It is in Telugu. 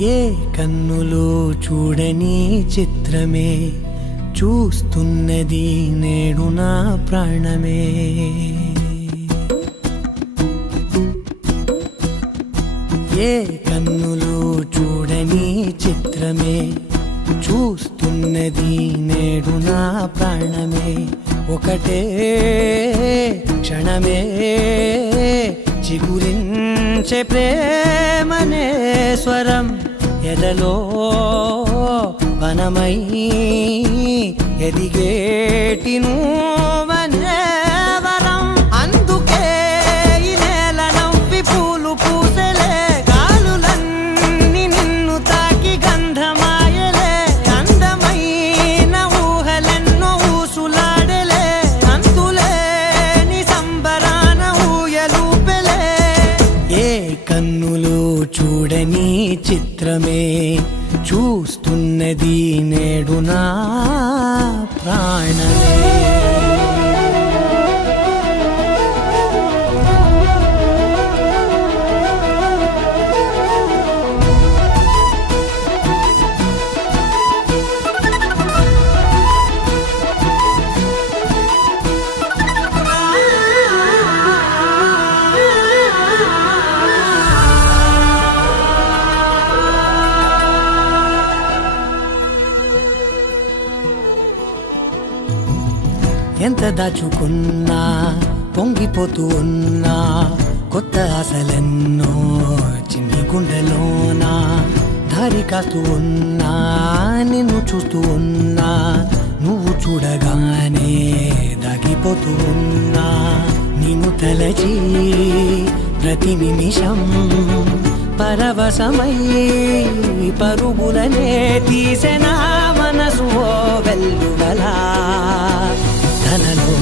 ఏ కన్నులో చూడని చిత్రమే చూస్తున్నది నేడు నా ప్రాణమే. ఏ కన్నులో చూడని చిత్రమే చూస్తున్నది నేడు నా ప్రాణమే. ఒకటే క్షణమే చిగురించే ప్రేమనే స్వరం ఎదలో వనమై ఎదిగేటి నువ్వనే వరం. అందుకే ఈ నేల నవ్వి పూలు పూసెలే, గాలులన్నీ నిన్ను తాకి గంధమాయలే. అందమైన ఊహలెన్నో ఊసులాడలే, అంతులేని సంబరాన ఊయలూపెలే. ఏ కన్నులో చూడని చిత్రమే చూస్తున్నది నేడు నా ప్రాణమే. ఎంత దాచుకున్నా పొంగిపోతూ ఉన్నా, కొత్త ఆశలెన్నో చిన్ని గుండెలోనా దారి కాస్తూ ఉన్నా. నిన్ను చూస్తూ ఉన్నా, నువ్వు చూడగానే దాగిపోతూ ఉన్నా. నిన్ను తలచి ప్రతి నిమిషం పరవశమై పరుగులనే తీసెనా మనసు ఓ వెల్లువలా. తనలో